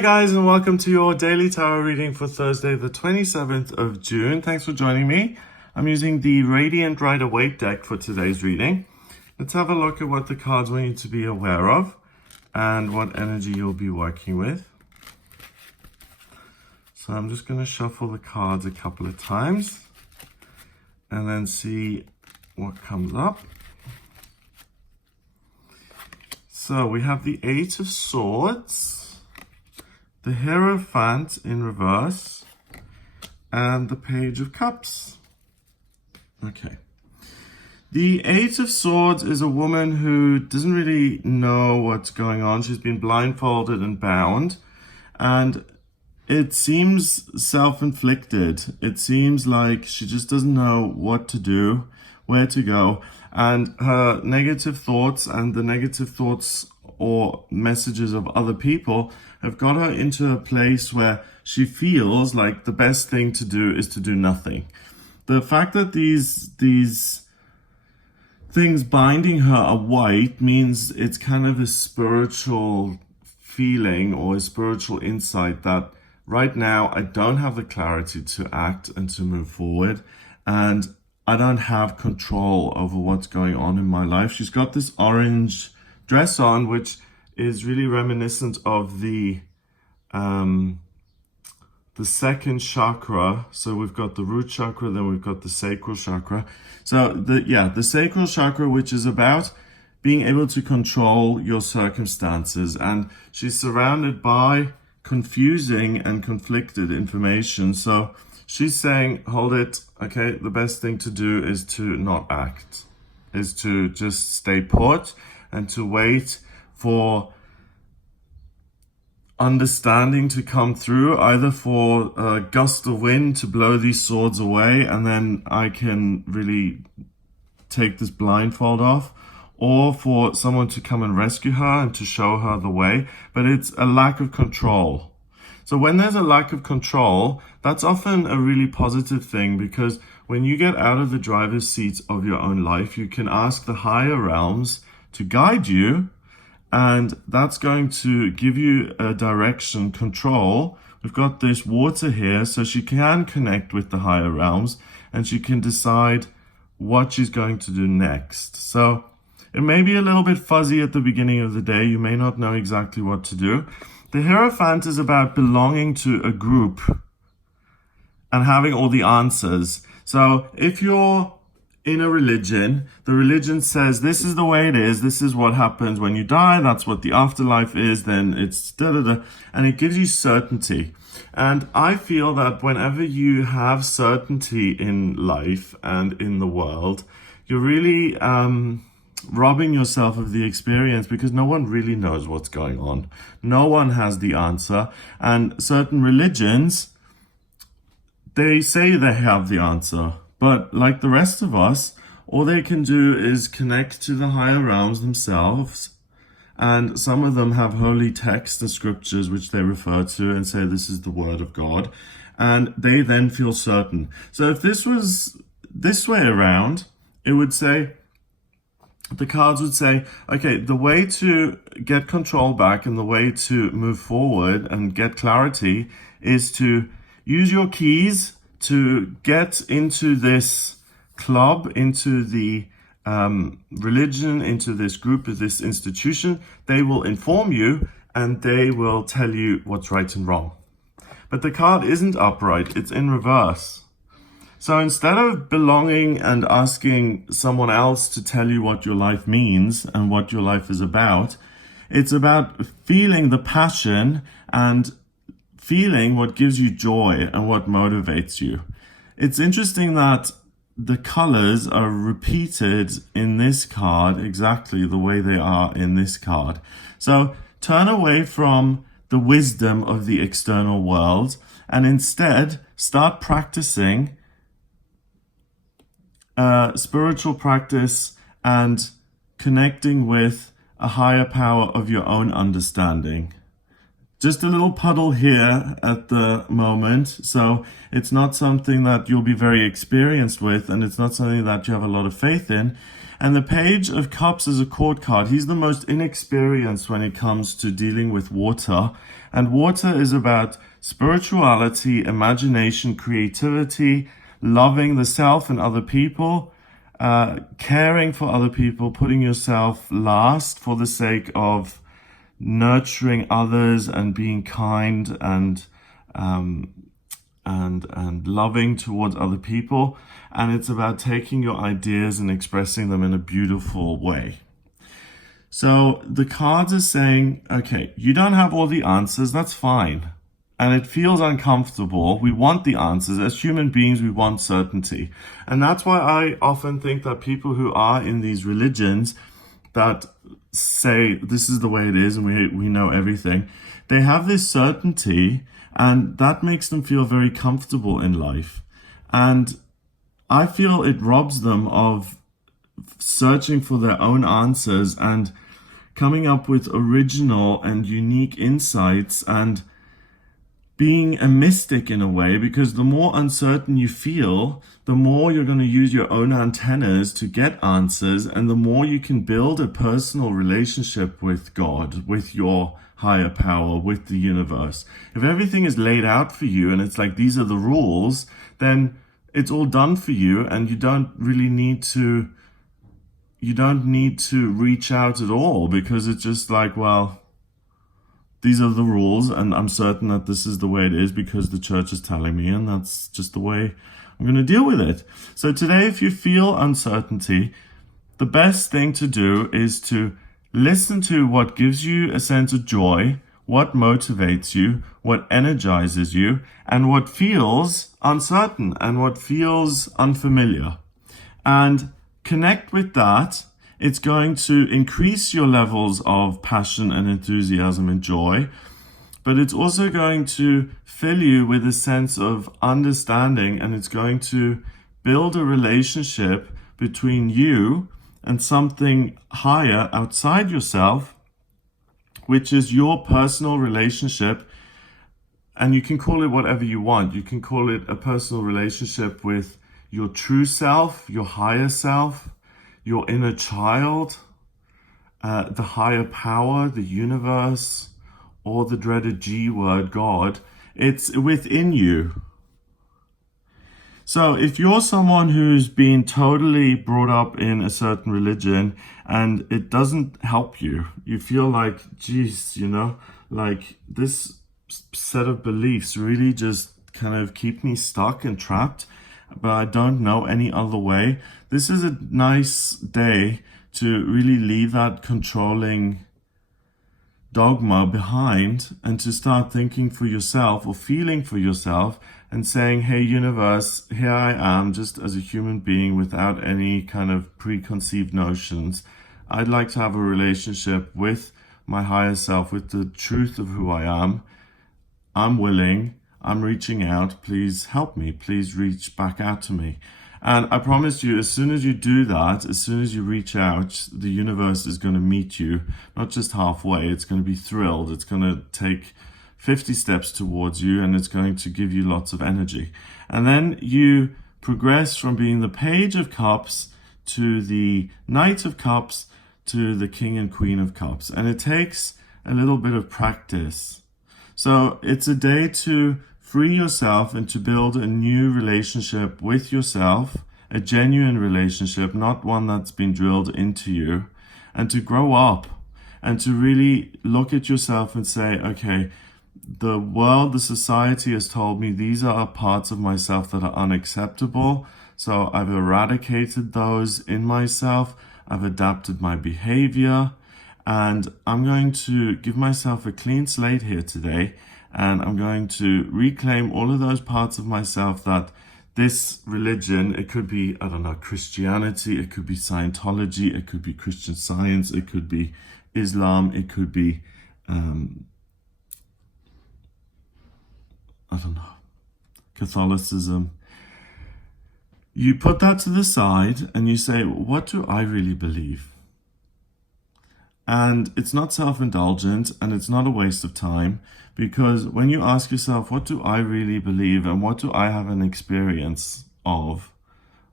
Hi guys, and welcome to your daily tarot reading for Thursday the 27th of June. Thanks for joining me. I'm using the Radiant Rider-Waite deck for today's reading. Let's have a look at what the cards want you to be aware of and what energy you'll be working with. So I'm just going to shuffle the cards a couple of times and then see what comes up. So we have the Eight of Swords, the Hierophant in reverse, and the Page of Cups. Okay. The Eight of Swords is a woman who doesn't really know what's going on. She's been blindfolded and bound, and it seems self-inflicted. It seems like she just doesn't know what to do, where to go, and her negative thoughts and the negative thoughts or messages of other people have got her into a place where she feels like the best thing to do is to do nothing. The fact that these things binding her are white means it's kind of a spiritual feeling or a spiritual insight that right now I don't have the clarity to act and to move forward, and I don't have control over what's going on in my life. She's got this orange dress on, which is really reminiscent of the second chakra. So we've got the root chakra, then we've got the sacral chakra. So the sacral chakra, which is about being able to control your circumstances, and she's surrounded by confusing and conflicted information. So she's saying, hold it, okay, the best thing to do is to not act, is to just stay put and to wait for understanding to come through, either for a gust of wind to blow these swords away and then I can really take this blindfold off, or for someone to come and rescue her and to show her the way. But it's a lack of control. So when there's a lack of control, that's often a really positive thing, because when you get out of the driver's seat of your own life, you can ask the higher realms to guide you, and that's going to give you a direction, control. We've got this water here, so she can connect with the higher realms and she can decide what she's going to do next. So it may be a little bit fuzzy at the beginning of the day. You may not know exactly what to do. The Hierophant is about belonging to a group and having all the answers. So if you're in a religion, the religion says this is the way it is, this is what happens when you die, that's what the afterlife is, then it's da-da-da, and it gives you certainty. And I feel that whenever you have certainty in life and in the world, you're really robbing yourself of the experience, because no one really knows what's going on. No one has the answer. And certain religions, they say they have the answer, but like the rest of us, all they can do is connect to the higher realms themselves. And some of them have holy texts and scriptures which they refer to and say this is the word of God. And they then feel certain. So if this was this way around, it would say, the cards would say, okay, the way to get control back and the way to move forward and get clarity is to use your keys to get into this club, into the religion, into this group, this institution. They will inform you and they will tell you what's right and wrong. But the card isn't upright, it's in reverse. So instead of belonging and asking someone else to tell you what your life means and what your life is about, it's about feeling the passion and feeling what gives you joy and what motivates you. It's interesting that the colors are repeated in this card exactly the way they are in this card. So turn away from the wisdom of the external world and instead start practicing spiritual practice and connecting with a higher power of your own understanding. Just a little puddle here at the moment, so it's not something that you'll be very experienced with, and it's not something that you have a lot of faith in. And the Page of Cups is a court card. He's the most inexperienced when it comes to dealing with water, And water is about spirituality, imagination, creativity, loving the self and other people, caring for other people, putting yourself last for the sake of nurturing others and being kind and loving towards other people. And it's about taking your ideas and expressing them in a beautiful way. So the cards are saying, okay, you don't have all the answers, that's fine. And it feels uncomfortable. We want the answers. As human beings, we want certainty. And that's why I often think that people who are in these religions that say this is the way it is and we know everything, they have this certainty, and that makes them feel very comfortable in life. And I feel it robs them of searching for their own answers and coming up with original and unique insights and being a mystic in a way, because the more uncertain you feel, the more you're going to use your own antennas to get answers, and the more you can build a personal relationship with God, with your higher power, with the universe. If everything is laid out for you and it's like these are the rules, then it's all done for you, and you don't need to reach out at all, because it's just like, well, these are the rules, and I'm certain that this is the way it is because the church is telling me, and that's just the way I'm going to deal with it. So today, if you feel uncertainty, the best thing to do is to listen to what gives you a sense of joy, what motivates you, what energizes you, and what feels uncertain and what feels unfamiliar. And connect with that. It's going to increase your levels of passion and enthusiasm and joy, but it's also going to fill you with a sense of understanding, and it's going to build a relationship between you and something higher outside yourself, which is your personal relationship. And you can call it whatever you want. You can call it a personal relationship with your true self, your higher self, your inner child, the higher power, the universe, or the dreaded G word, God. It's within you. So if you're someone who's been totally brought up in a certain religion and it doesn't help you, you feel like, geez, like this set of beliefs really just kind of keep me stuck and trapped, but I don't know any other way. This is a nice day to really leave that controlling dogma behind and to start thinking for yourself or feeling for yourself and saying, hey, universe, here I am just as a human being without any kind of preconceived notions. I'd like to have a relationship with my higher self, with the truth of who I am. I'm willing. I'm reaching out. Please help me. Please reach back out to me. And I promise you, as soon as you do that, as soon as you reach out, the universe is going to meet you, not just halfway. It's going to be thrilled. It's going to take 50 steps towards you, and it's going to give you lots of energy. And then you progress from being the Page of Cups to the Knight of Cups to the King and Queen of Cups. And it takes a little bit of practice. So it's a day to free yourself and to build a new relationship with yourself, a genuine relationship, not one that's been drilled into you, and to grow up and to really look at yourself and say, okay, the world, the society has told me these are parts of myself that are unacceptable. So I've eradicated those in myself. I've adapted my behavior, and I'm going to give myself a clean slate here today. And I'm going to reclaim all of those parts of myself that this religion, it could be, I don't know, Christianity, it could be Scientology, it could be Christian Science, it could be Islam, it could be, I don't know, Catholicism. You put that to the side and you say, what do I really believe? And it's not self-indulgent and it's not a waste of time, because when you ask yourself, what do I really believe and what do I have an experience of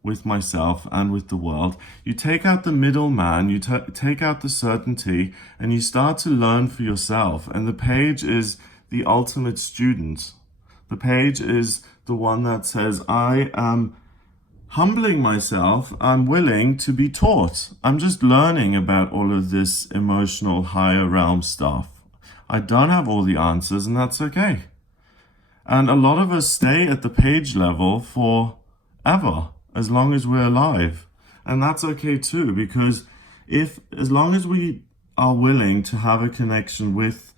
with myself and with the world, you take out the middleman, you take out the certainty, and you start to learn for yourself. And the page is the ultimate student. The page is the one that says, I am humbling myself. I'm willing to be taught. I'm just learning about all of this emotional higher realm stuff. I don't have all the answers, and that's okay. And a lot of us stay at the page level forever, as long as we're alive. And that's okay too, because as long as we are willing to have a connection with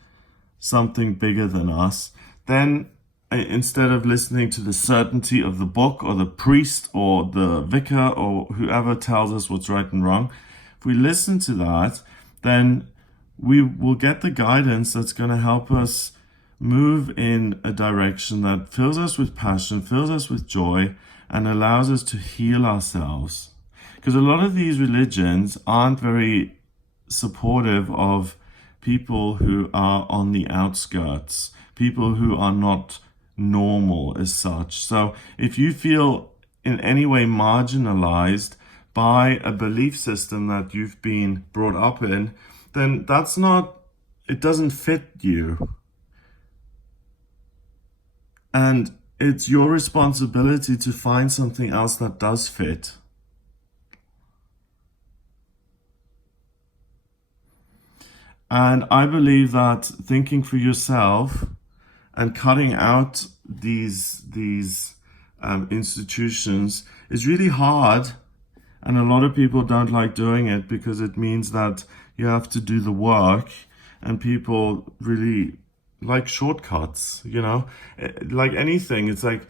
something bigger than us, then instead of listening to the certainty of the book or the priest or the vicar or whoever tells us what's right and wrong, if we listen to that, then we will get the guidance that's going to help us move in a direction that fills us with passion, fills us with joy, and allows us to heal ourselves. Because a lot of these religions aren't very supportive of people who are on the outskirts, people who are not normal as such. So if you feel in any way marginalized by a belief system that you've been brought up in, then it doesn't fit you. And it's your responsibility to find something else that does fit. And I believe that thinking for yourself and cutting out these institutions is really hard. And a lot of people don't like doing it because it means that you have to do the work, and people really like shortcuts, like anything. It's like,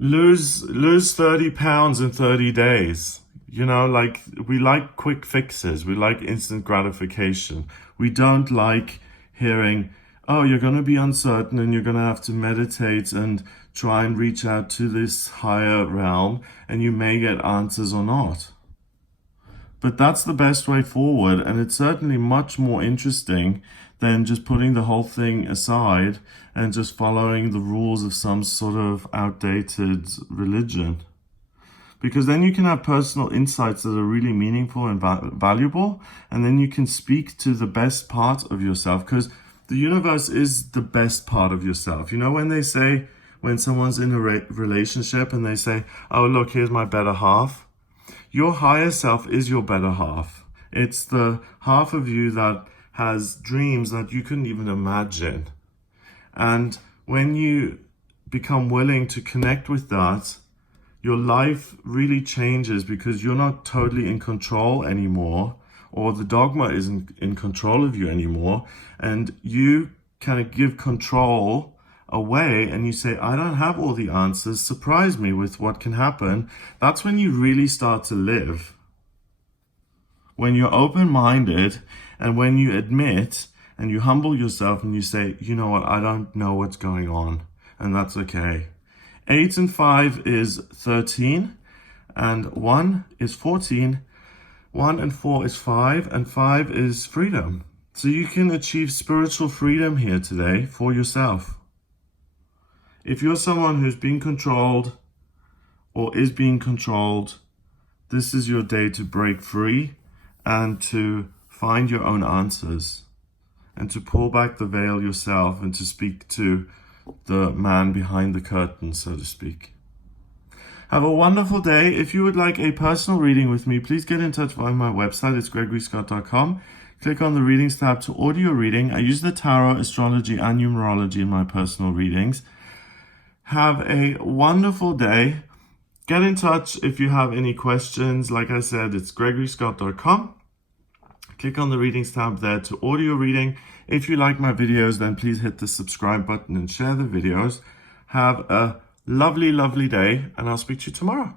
lose 30 pounds in 30 days. Like we like quick fixes. We like instant gratification. We don't like hearing, oh, you're going to be uncertain and you're going to have to meditate and try and reach out to this higher realm, and you may get answers or not. But that's the best way forward, and it's certainly much more interesting than just putting the whole thing aside and just following the rules of some sort of outdated religion. Because then you can have personal insights that are really meaningful and valuable, and then you can speak to the best part of yourself, because the universe is the best part of yourself. When someone's in a relationship and they say, oh, look, here's my better half. Your higher self is your better half. It's the half of you that has dreams that you couldn't even imagine. And when you become willing to connect with that, your life really changes, because you're not totally in control anymore, or the dogma isn't in control of you anymore. And you kind of give control away and you say, I don't have all the answers. Surprise me with what can happen. That's when you really start to live. When you're open-minded and when you admit and you humble yourself and you say, you know what, I don't know what's going on, and that's okay. 8 and 5 is 13, and 1 is 14. 1 and 4 is 5, and 5 is freedom. So you can achieve spiritual freedom here today for yourself. If you're someone who's been controlled or is being controlled, this is your day to break free and to find your own answers and to pull back the veil yourself and to speak to the man behind the curtain, so to speak. Have a wonderful day. If you would like a personal reading with me, please get in touch via my website. It's gregoryscott.com. Click on the readings tab to audio reading. I use the tarot, astrology, and numerology in my personal readings. Have a wonderful day. Get in touch if you have any questions. Like I said, it's gregoryscott.com. Click on the readings tab there to audio reading. If you like my videos, then please hit the subscribe button and share the videos. Have a lovely, lovely day, and I'll speak to you tomorrow.